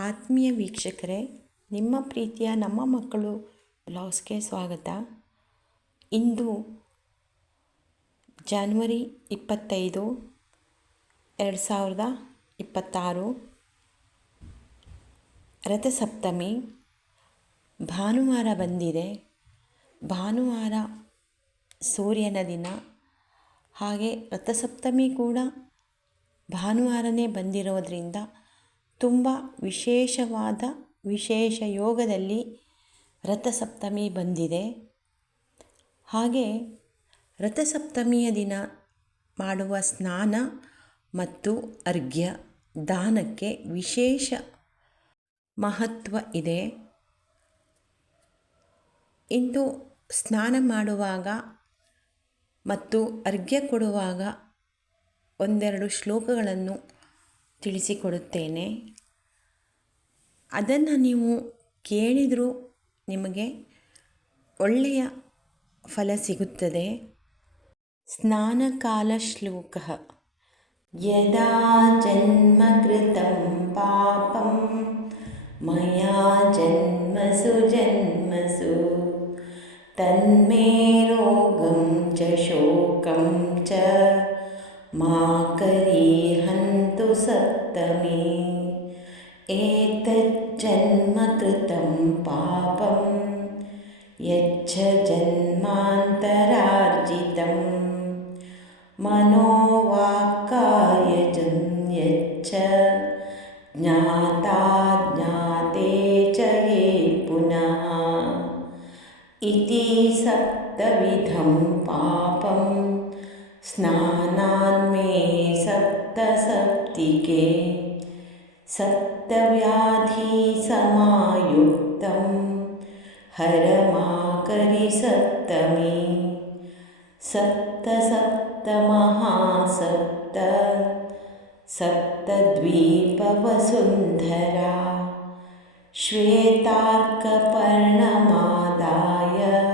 ಆತ್ಮೀಯ ವೀಕ್ಷಕರೇ, ನಿಮ್ಮ ಪ್ರೀತಿಯ ನಮ್ಮ ಮಕ್ಕಳು ಲಾಸ್ಗೆ ಸ್ವಾಗತ. ಇಂದು ಜಾನ್ವರಿ ಇಪ್ಪತ್ತೈದು, ಎರಡು ಸಾವಿರದ ಇಪ್ಪತ್ತಾರು. ರಥಸಪ್ತಮಿ, ಭಾನುವಾರ ಬಂದಿದೆ. ಭಾನುವಾರ ಸೂರ್ಯನ ದಿನ. ಹಾಗೆ ರಥಸಪ್ತಮಿ ಕೂಡ ಭಾನುವಾರನೇ ಬಂದಿರೋದರಿಂದ ತುಂಬ ವಿಶೇಷವಾದ ವಿಶೇಷ ಯೋಗದಲ್ಲಿ ರಥಸಪ್ತಮಿ ಬಂದಿದೆ. ಹಾಗೆ ರಥಸಪ್ತಮಿಯ ದಿನ ಮಾಡುವ ಸ್ನಾನ ಮತ್ತು ಅರ್ಘ್ಯ ದಾನಕ್ಕೆ ವಿಶೇಷ ಮಹತ್ವ ಇದೆ. ಇಂದು ಸ್ನಾನ ಮಾಡುವಾಗ ಮತ್ತು ಅರ್ಘ್ಯ ಕೊಡುವಾಗ ಒಂದೆರಡು ಶ್ಲೋಕಗಳನ್ನು ತಿಳಿಸಿಕೊಡುತ್ತೇನೆ. ಅದನ್ನು ನೀವು ಕೇಳಿದರೂ ನಿಮಗೆ ಒಳ್ಳೆಯ ಫಲ ಸಿಗುತ್ತದೆ. ಸ್ನಾನಕಾಲ ಶ್ಲೋಕ. ಯದಾ ಜನ್ಮಕೃತಂ ಪಾಪಂ, ಮಯಾ ಜನ್ಮಸು ಜನ್ಮಸು, ತನ್ಮೇ ರೋಗಂ ಚ ಶೋಕಂ ಚ, ಮಾ ಕರಿ ಹಂತು ಸತ್ एतज्जन्म कृतं पापं यच्छ जन्मान्तरार्जितं मनोवाक्कायजं यच्छ ज्ञाताज्ञाते च ये पुनः। इति सप्तविधं पापम् स्नानान्मे सप्तसप्तिके। सप्तव्याधिसमायुक्तं हरमाकरिसप्तमी सप्तसप्तमहासप्त। सप्तद्वीपवसुन्धरा। श्वेतार्कपर्णमादाय।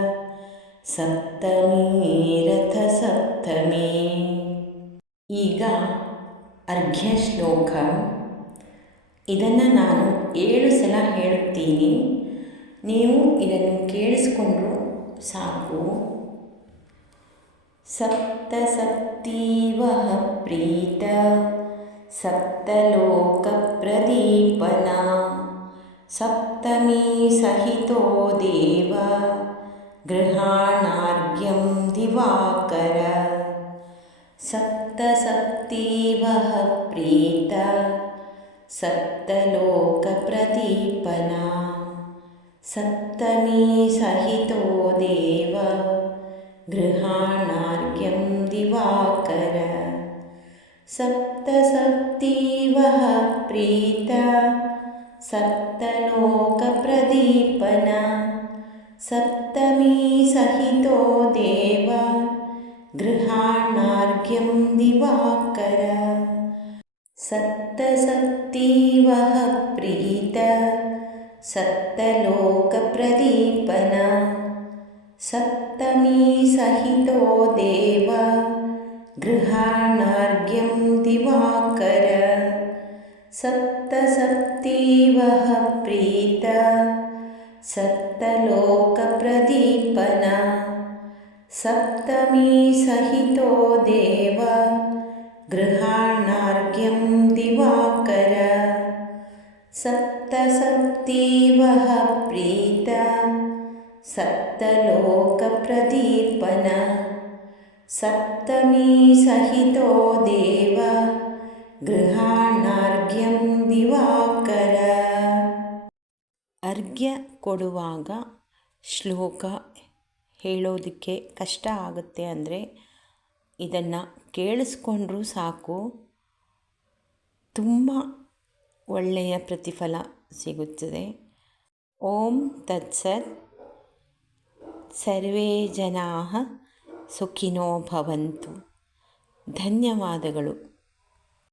ಸಪ್ತಮಿ ರಥಸಪ್ತಮಿ ಈಗ ಅರ್ಘ್ಯ ಶ್ಲೋಕ. ಇದನ್ನು ನಾನು ಏಳು ಸಲ ಹೇಳುತ್ತೀನಿ. ನೀವು ಇದನ್ನು ಕೇಳಿಸ್ಕೊಂಡ್ರು ಸಾಕು. ಸಪ್ತಸಪ್ತೀವಹ ಪ್ರೀತ ಸಪ್ತಲೋಕಪ್ರದೀಪನ ಸಪ್ತಮಿ ಸಹಿತೋ ದೇವ गृहाणार्घ्यं दिवाकर। सप्तसप्तीवः प्रीत। सप्तलोकप्रदीपना। सप्तमी सहितो देव। गृहाणार्घ्यं दिवाकर। सप्तसप्तीवः प्रीत। सप्तलोकप्रदीपना सप्तमी सहितो देव गृहाणार्घ्यं दिवाकर। सप्तसप्तीवः प्रीत सप्तलोकप्रदीपना। सप्तमी सहितो देव गृहाणार्घ्यं दिवाकर। सप्तसप्तीवः प्रीत सप्तलोकप्रदीपना। सप्तमी सहितो देव गृहाणार्घ्यं दिवाकर। सप्तसप्तीवः प्रीत सप्तलोकप्रदीपना। सप्तमी सहितो देव गृहाणार्घ्यं दिवाकर ಅರ್ಘ್ಯ ಕೊಡುವಾಗ ಶ್ಲೋಕ ಹೇಳೋದಕ್ಕೆ ಕಷ್ಟ ಆಗುತ್ತೆ ಅಂದರೆ ಇದನ್ನು ಕೇಳಿಸ್ಕೊಂಡ್ರೂ ಸಾಕು. ತುಂಬ ಒಳ್ಳೆಯ ಪ್ರತಿಫಲ ಸಿಗುತ್ತದೆ. ಓಂ ತತ್ಸತ್. ಸರ್ವೇ ಜನಾ ಸುಖಿನೋ ಭವಂತು. ಧನ್ಯವಾದಗಳು.